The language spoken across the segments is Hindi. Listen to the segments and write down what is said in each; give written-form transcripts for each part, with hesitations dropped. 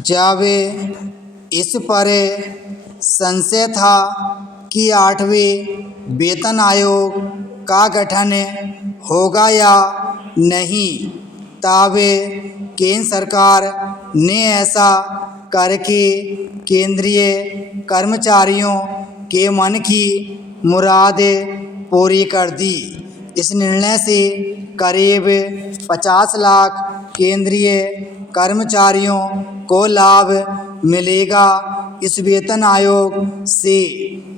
जब इस पर संशय था कि 8वें वेतन आयोग का गठन होगा या नहीं, तब केंद्र सरकार ने ऐसा करके केंद्रीय कर्मचारियों के मन की मुराद पूरी कर दी। इस निर्णय से करीब 50 लाख केंद्रीय कर्मचारियों को लाभ मिलेगा। इस वेतन आयोग से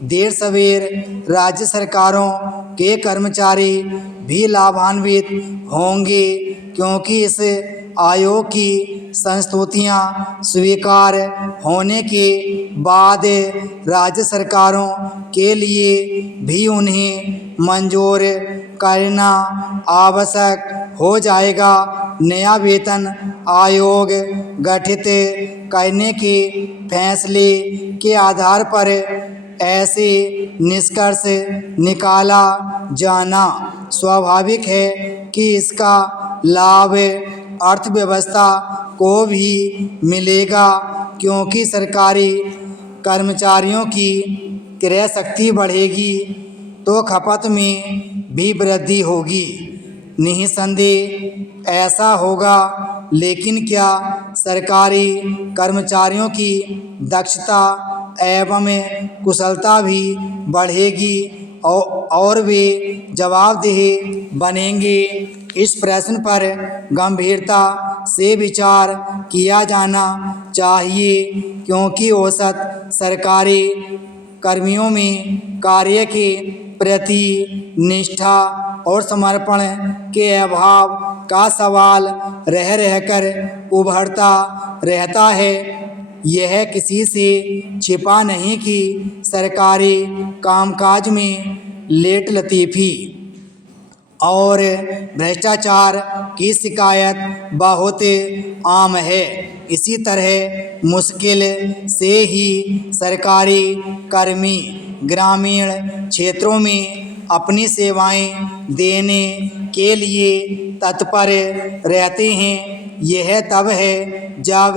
देर सवेर राज्य सरकारों के कर्मचारी भी लाभान्वित होंगे, क्योंकि इस आयोग की संस्तुतियां स्वीकार होने के बाद राज्य सरकारों के लिए भी उन्हें मंजूर करना आवश्यक हो जाएगा। नया वेतन आयोग गठित करने के फैसले के आधार पर ऐसे निष्कर्ष निकाला जाना स्वाभाविक है कि इसका लाभ अर्थव्यवस्था को भी मिलेगा, क्योंकि सरकारी कर्मचारियों की क्रय शक्ति बढ़ेगी तो खपत में भी वृद्धि होगी। निस्संदेह ऐसा होगा, लेकिन क्या सरकारी कर्मचारियों की दक्षता एवं कुशलता भी बढ़ेगी और वे जवाबदेह बनेंगे? इस प्रश्न पर गंभीरता से विचार किया जाना चाहिए, क्योंकि औसत सरकारी कर्मियों में कार्य के प्रति निष्ठा और समर्पण के अभाव का सवाल रह रहकर उभरता रहता है। यह किसी से छिपा नहीं कि सरकारी कामकाज में लेट लतीफ़ी और भ्रष्टाचार की शिकायत बहुत आम है। इसी तरह मुश्किल से ही सरकारी कर्मी ग्रामीण क्षेत्रों में अपनी सेवाएं देने के लिए तत्पर रहते हैं। यह तब है जब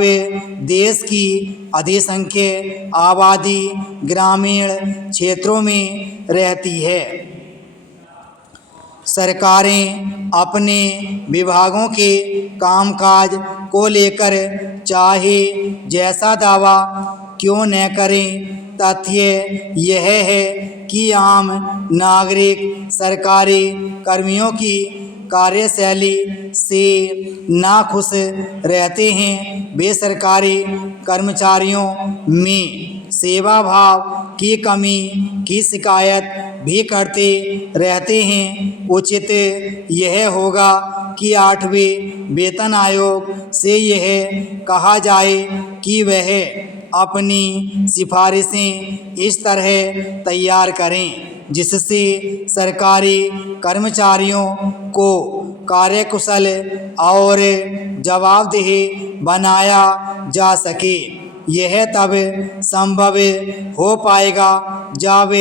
देश की अधिसंख्यक आबादी ग्रामीण क्षेत्रों में रहती है। सरकारें अपने विभागों के कामकाज को लेकर चाहे जैसा दावा क्यों न करें, तथ्य यह है कि आम नागरिक सरकारी कर्मियों की कार्यशैली से नाखुश रहते हैं। वे सरकारी कर्मचारियों में सेवा भाव की कमी की शिकायत भी करते रहते हैं। उचित यह होगा कि 8वें वेतन आयोग से यह कहा जाए कि वह अपनी सिफारिशें इस तरह तैयार करें जिससे सरकारी कर्मचारियों को कार्यकुशल और जवाबदेह बनाया जा सके। यह तब संभव हो पाएगा जब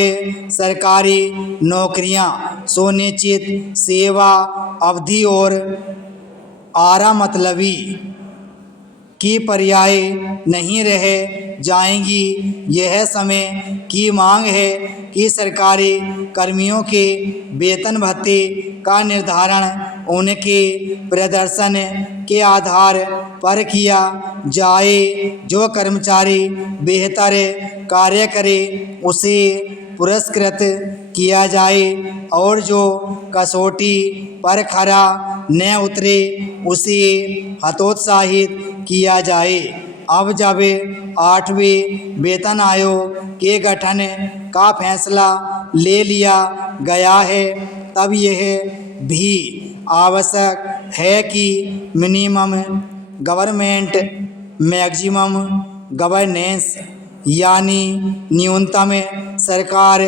सरकारी नौकरियां सुनिश्चित सेवा अवधि और आरा मतलबी की पर्याय नहीं रह जाएंगी। यह समय की मांग है कि सरकारी कर्मियों के वेतन भत्ते का निर्धारण उनके प्रदर्शन के आधार पर किया जाए। जो कर्मचारी बेहतर कार्य करे उसे पुरस्कृत किया जाए और जो कसौटी पर खरा न उतरे उसे हतोत्साहित किया जाए। अब जब 8वें वेतन आयोग के गठन का फैसला ले लिया गया है, तब यह भी आवश्यक है कि मिनिमम गवर्नमेंट मैक्सिमम गवर्नेंस यानी न्यूनतम सरकार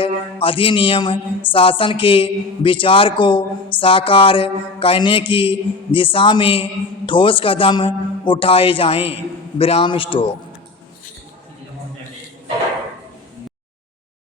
अधिनियम शासन के विचार को साकार करने की दिशा में ठोस कदम उठाए जाएं। विराम स्टॉप।